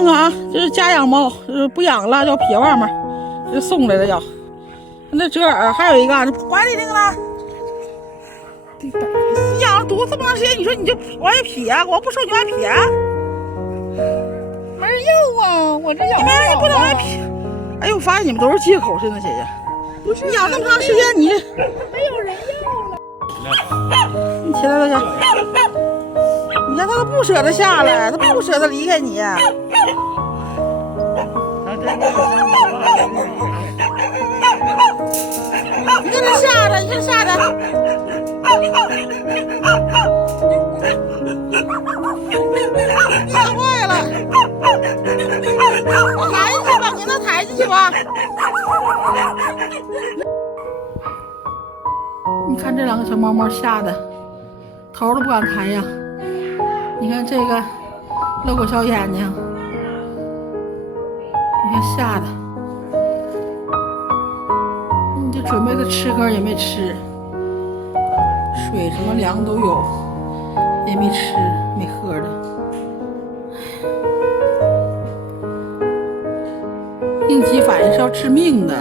看看啊，这是家养猫，不养了，要撇外面，这送来的要。那折耳还有一个，这怀里那个呢？你养犊子这么长时间，你说你就往外撇，我不说你往外撇。没人要啊，我这养你们也不能往外撇。哎呦，我发现你们都是借口，真的，姐姐。不是你养那么长时间，你没有人要了。你起来，大家。你看他都不舍得下来，他不舍得离开你。你看这吓的，你看这吓的。吓坏了。抬进去吧，给他抬进去吧。你看这两个小猫猫吓得头都不敢抬呀。你看这个露个小眼睛，你看吓的，你就准备个吃根也没吃，水什么粮都有，也没吃没喝的。应激反应是要致命的。